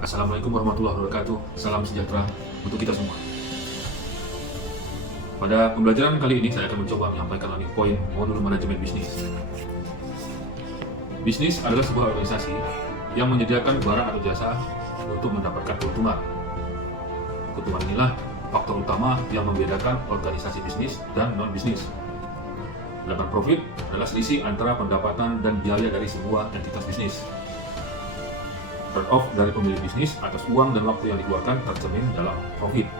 Assalamualaikum warahmatullahi wabarakatuh. Salam sejahtera untuk kita semua. Pada pembelajaran kali ini saya akan mencoba menyampaikan landing point modul manajemen bisnis. Bisnis adalah sebuah organisasi yang menyediakan barang atau jasa untuk mendapatkan keuntungan. Keuntungan inilah faktor utama yang membedakan organisasi bisnis dan non-bisnis. Sedangkan profit adalah selisih antara pendapatan dan biaya dari sebuah entitas bisnis. Trade-off dari pemilik bisnis atas uang dan waktu yang dikeluarkan tercermin dalam profit.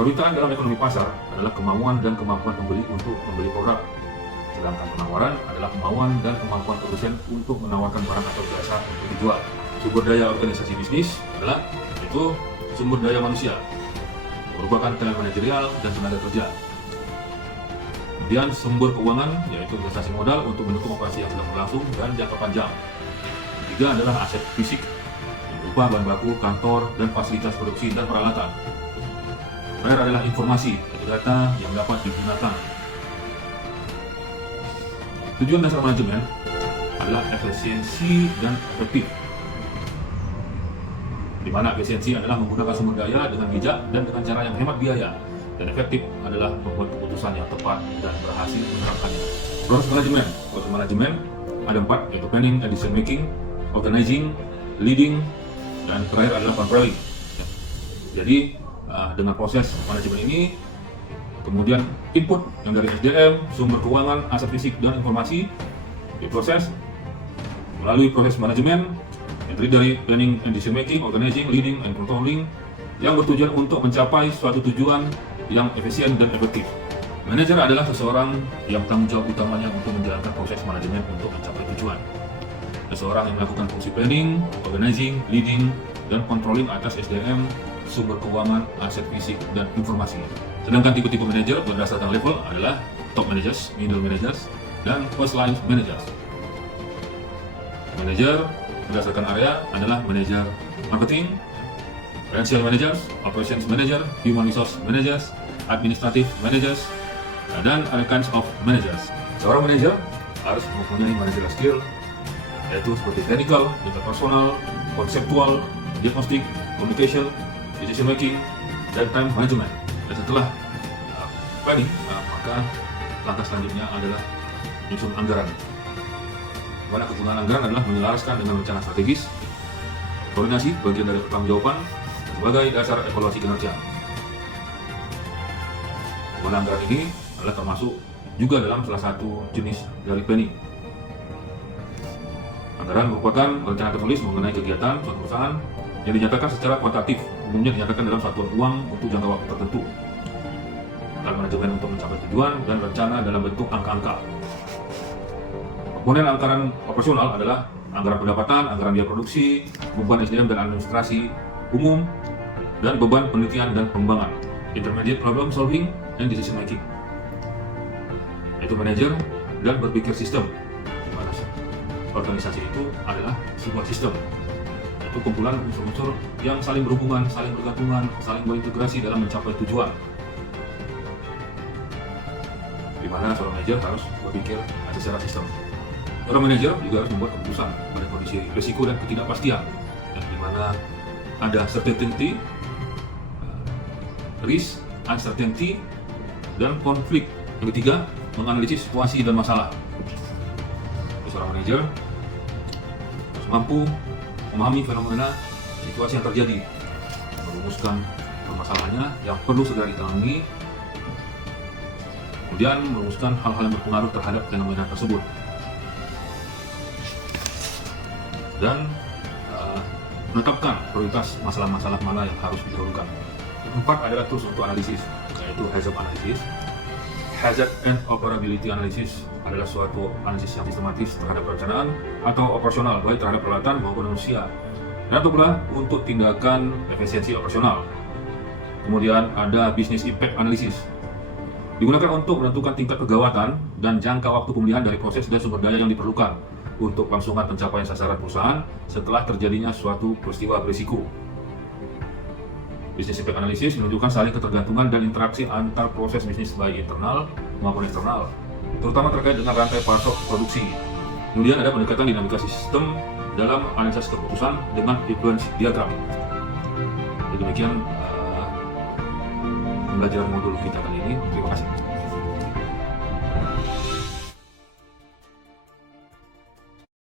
Permintaan dalam ekonomi pasar adalah kemauan dan kemampuan pembeli untuk membeli produk, sedangkan penawaran adalah kemauan dan kemampuan produsen untuk menawarkan barang atau jasa untuk dijual. Sumber daya organisasi bisnis adalah itu sumber daya manusia, merupakan talent manajerial dan tenaga kerja. Kemudian sumber keuangan, yaitu investasi modal untuk mendukung operasi yang sedang berlangsung dan jangka panjang. Ketiga adalah aset fisik, berupa bahan baku, kantor, dan fasilitas produksi dan peralatan. Terakhir adalah informasi, yaitu data yang dapat digunakan. Tujuan dasar manajemen adalah efisiensi dan efektif, di mana efisiensi adalah menggunakan sumber daya dengan bijak dan dengan cara yang hemat biaya, dan efektif adalah membuat keputusan yang tepat dan berhasil menerapkannya. Proses manajemen ada 4, yaitu planning and decision making, organizing, leading, dan terakhir adalah controlling. Jadi dengan proses manajemen ini, kemudian input yang dari SDM, sumber keuangan, aset fisik, dan informasi diproses melalui proses manajemen yang terdiri dari planning and decision making, organizing, leading, and controlling, yang bertujuan untuk mencapai suatu tujuan yang efisien dan efektif. Manajer adalah seseorang yang tanggung jawab utamanya untuk menjalankan proses manajemen untuk mencapai tujuan. Seseorang yang melakukan fungsi planning, organizing, leading, dan controlling atas SDM, sumber keuangan, aset fisik, dan informasi. Sedangkan tipe-tipe manajer berdasarkan level adalah top managers, middle managers, dan first line managers. Manajer berdasarkan area adalah manajer marketing, financial managers, operations manager, human resource managers, administrative managers, dan other kinds of managers. Seorang manajer harus mempunyai managerial skill, yaitu seperti technical, interpersonal, konseptual, diagnostic, communication, decision making, dan time management. Dan setelah planning, maka langkah selanjutnya adalah menyusun anggaran. Dimana kegunaan anggaran adalah menyelaraskan dengan rencana strategis, koordinasi bagian dari pertanggungjawaban sebagai dasar evaluasi kinerja. Kegunaan anggaran ini adalah termasuk juga dalam salah satu jenis dari planning. Anggaran merupakan rencana tertulis mengenai kegiatan suatu perusahaan yang dinyatakan secara kuantitatif, umumnya dinyatakan dalam satuan uang untuk jangka waktu tertentu. Dan manajemen untuk mencapai tujuan dan rencana dalam bentuk angka-angka. Komponen anggaran operasional adalah anggaran pendapatan, anggaran biaya produksi, beban SDM dan administrasi umum, dan beban penelitian dan pengembangan, intermediate problem solving and decision making. Yaitu manajer dan berpikir sistem. Organisasi itu adalah sebuah sistem, yaitu kumpulan unsur-unsur yang saling berhubungan, saling bergantungan, saling berintegrasi dalam mencapai tujuan. Di mana seorang manajer harus berpikir secara sistem. Seorang manajer juga harus membuat keputusan pada kondisi risiko dan ketidakpastian, di mana ada certainty, risk, uncertainty, dan konflik. Yang ketiga, menganalisis situasi dan masalah. Seorang manajer harus mampu memahami fenomena situasi yang terjadi, merumuskan permasalahannya yang perlu segera ditangani, kemudian merumuskan hal-hal yang berpengaruh terhadap fenomena tersebut, dan menetapkan prioritas masalah-masalah mana yang harus didahulukan. Yang keempat adalah tools untuk analisis, yaitu hazard analysis. Hazard and operability analysis adalah suatu analisis yang sistematis terhadap perencanaan atau operasional, baik terhadap peralatan maupun manusia, dan atau pula untuk tindakan efisiensi operasional. Kemudian ada business impact analysis, digunakan untuk menentukan tingkat kegawatan dan jangka waktu pemulihan dari proses dan sumber daya yang diperlukan untuk kelangsungan pencapaian sasaran perusahaan setelah terjadinya suatu peristiwa berisiko. Business impact analysis menunjukkan saling ketergantungan dan interaksi antar proses bisnis baik internal maupun eksternal, terutama terkait dengan rantai pasok produksi. Kemudian ada pendekatan dinamika sistem dalam analisis keputusan dengan influence diagram. Jadi demikian pembelajaran modul kita kali ini. Terima kasih.